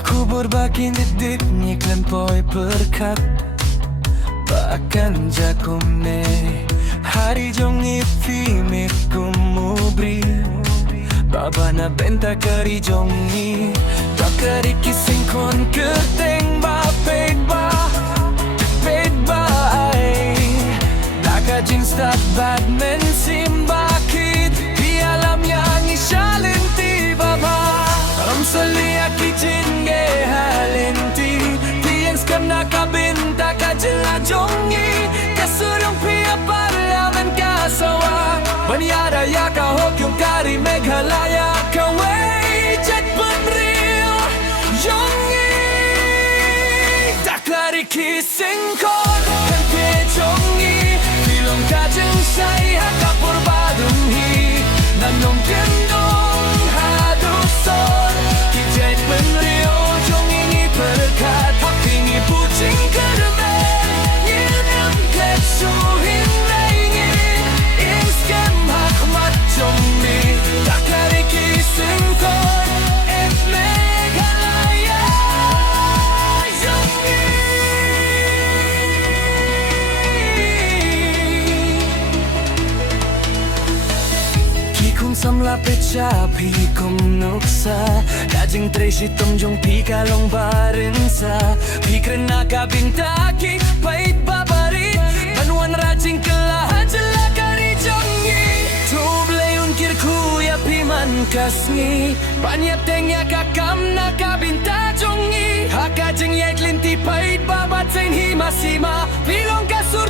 Aku berbagi dit nyiklan poi berkat Bahkan jakumne Hari jongi fime kumubri Baba na benta kari jongi Takari kising kon kerteng ba pegba Pegba ay Daka jeans tak badmen simbakit Di alam yang isyalenti baba Am salia kijinge halenti Tiang skam nakabinta ka jela jongi Kasurong pia parlamen kasawa Banyara ya ka hokyong kari Meghalaya Kaway jet penril jongi Daklari kising kon Kante jongi Filong kajeng say hakapur badunghi Nanong kendong haduson Kijet penril jongi ni berkat Hapingi pucing kermen Yilem kletsuhin reingin Inskem hakmat jongi Daklari kising kon Et Meghalaya jongi Kung samla pecha pi kum nuksa Kajing treshi tumjong pi kalong barinsa Pi krena kabintaki pait babarit Banuan rajing kelahan jela kari jongi Tublayun kirkuya pi man kasngi Banyap tengya kakam na kabinta jongi Hakajing yek linti pait babat sen hima sima Pilong kasur